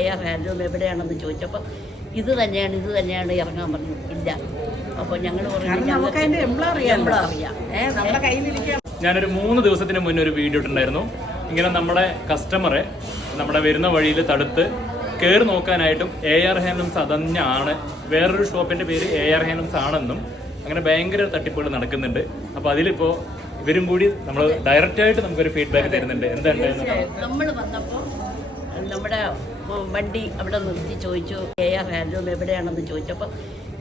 AR handloom എവിടെയാണെന്ന് ചോദിച്ചപ്പോൾ ഇത് തന്നെയാണ് ഇറങ്ങാൻ പറഞ്ഞു. ഇല്ല. അപ്പോൾ ഞങ്ങൾ ഞാനൊരു 3 ദിവസത്തിന് മുന്നേ ഒരു വീഡിയോ ഇട്ടുണ്ടായിരുന്നു. ഇങ്ങനെ നമ്മുടെ കസ്റ്റമറെ നമ്മുടെ വരുന്ന വഴിയിൽ തടുത്ത് കയറി നോക്കാനായിട്ടും AR ഹാൻഡ്ലൂംസ് അതന്നെയാണ്, വേറൊരു ഷോപ്പിൻ്റെ പേര് AR ഹാൻഡ്ലൂംസ് ആണെന്നും അങ്ങനെ ഭയങ്കര തട്ടിപ്പുകൾ നടക്കുന്നുണ്ട്. അപ്പോൾ അതിലിപ്പോൾ ഇവരും കൂടി നമ്മൾ ഡയറക്റ്റായിട്ട് നമുക്കൊരു ഫീഡ്ബാക്ക് തരുന്നുണ്ട്. എന്താണ്ടായിരുന്നു? നമ്മൾ വന്നപ്പോൾ നമ്മുടെ വണ്ടി അവിടെ നിർത്തി ചോദിച്ചു AR ഹാൻഡ്ലൂം എവിടെയാണെന്ന് ചോദിച്ചപ്പോൾ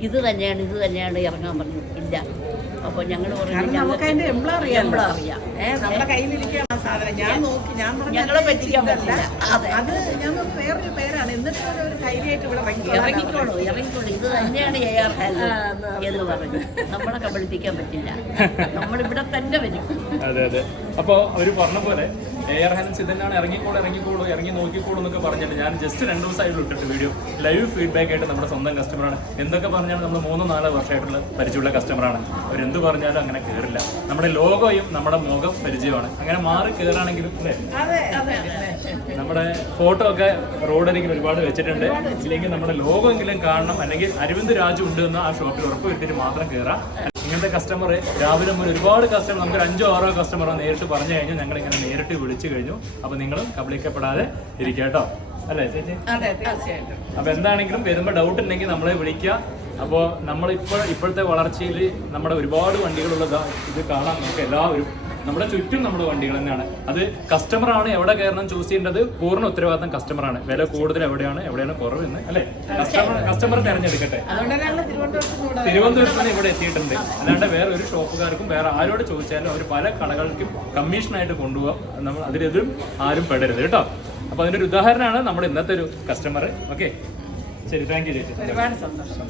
ഇത് തന്നെയാണ് ഇറങ്ങാൻ പറഞ്ഞു. ഇല്ല. അപ്പോൾ ഞങ്ങൾ ഞങ്ങളെ പറ്റിക്കാൻ പറ്റില്ല. ഇറങ്ങിക്കോളൂ ഇത് തന്നെയാണ് AR ഹാൻഡ്ലൂം എന്ന് പറഞ്ഞു. നമ്മളെ കബളിപ്പിക്കാൻ പറ്റില്ല. നമ്മളിവിടെ തന്നെ വരും. അതെ അതെ. അപ്പോൾ അവർ പറഞ്ഞ പോലെ AR ഹാൻഡ്ലൂംസ് ഇതന്നെയാണ്, ഇറങ്ങി നോക്കിക്കോളൂ എന്നൊക്കെ പറഞ്ഞിട്ട് ഞാൻ ജസ്റ്റ് 2 ദിവസമായിട്ട് ഇട്ടിട്ട് വീഡിയോ ലൈവ് ഫീഡ്ബാക്ക് ആയിട്ട് നമ്മുടെ സ്വന്തം കസ്റ്റമറാണ്. എന്തൊക്കെ പറഞ്ഞാലും നമ്മൾ 3-4 വർഷമായിട്ടുള്ള പരിചയമുള്ള കസ്റ്റമറാണ്. അവരെന്ത് പറഞ്ഞാലും അങ്ങനെ കയറില്ല. നമ്മുടെ ലോഗോയും നമ്മുടെ മുഖം പരിചയമാണ്. അങ്ങനെ മാറി കയറാണെങ്കിലും അല്ലേ, നമ്മുടെ ഫോട്ടോ ഒക്കെ റോഡരികിൽ ഒരുപാട് വെച്ചിട്ടുണ്ട്. ഇല്ലെങ്കിൽ നമ്മുടെ ലോഗോ എങ്കിലും കാണണം, അല്ലെങ്കിൽ അരവിന്ദ് രാജു ഉണ്ട് എന്ന് ആ ഷോപ്പിൽ ഉറപ്പ് വരുത്തിയിട്ട് മാത്രം കയറാം. ഇങ്ങനത്തെ കസ്റ്റമർ രാവിലെ മുതൽ ഒരുപാട് കസ്റ്റമർ, നമുക്കൊരു 5-6 കസ്റ്റമറോ നേരിട്ട് പറഞ്ഞു കഴിഞ്ഞാൽ ഞങ്ങളിങ്ങനെ നേരിട്ട് വിളിച്ചു കഴിഞ്ഞു. അപ്പോൾ നിങ്ങളും കബളിക്കപ്പെടാതെ ഇരിക്കുക കേട്ടോ, അല്ലേ ചേച്ചി? അപ്പോൾ എന്താണെങ്കിലും വരുമ്പോൾ ഡൗട്ട് ഉണ്ടെങ്കിൽ നമ്മളെ വിളിക്കുക. അപ്പോൾ ഇപ്പോഴത്തെ വളർച്ചയിൽ നമ്മുടെ ഒരുപാട് വണ്ടികളുള്ളത് ഇത് കാണാം. നമുക്ക് എല്ലാവരും നമ്മുടെ ചുറ്റും നമ്മുടെ വണ്ടികൾ തന്നെയാണ്. അത് കസ്റ്റമറാണ് എവിടെ കയറണം ചൂസ് ചെയ്യേണ്ടത്. പൂർണ്ണ ഉത്തരവാദിത്തം കസ്റ്റമറാണ്. വില കൂടുതൽ എവിടെയാണ് കുറവെന്ന് അല്ലേ കസ്റ്റമർ തിരഞ്ഞെടുക്കട്ടെ. തിരുവനന്തപുരത്ത് നിന്ന് ഇവിടെ എത്തിയിട്ടുണ്ട്. അല്ലാണ്ട് വേറെ ഒരു ഷോപ്പുകാർക്കും വേറെ ആരോട് ചോദിച്ചാലും അവർ പല കടകൾക്കും കമ്മീഷനായിട്ട് കൊണ്ടുപോകാം. നമ്മൾ അതിലെതിരും ആരും പെടരുത് കേട്ടോ. അപ്പോൾ അതിൻ്റെ ഒരു ഉദാഹരണമാണ് നമ്മുടെ ഇന്നത്തെ ഒരു കസ്റ്റമർ. ഓക്കെ, ശരി, താങ്ക് യു ചേച്ചി. ഒരുപാട് സന്തോഷം.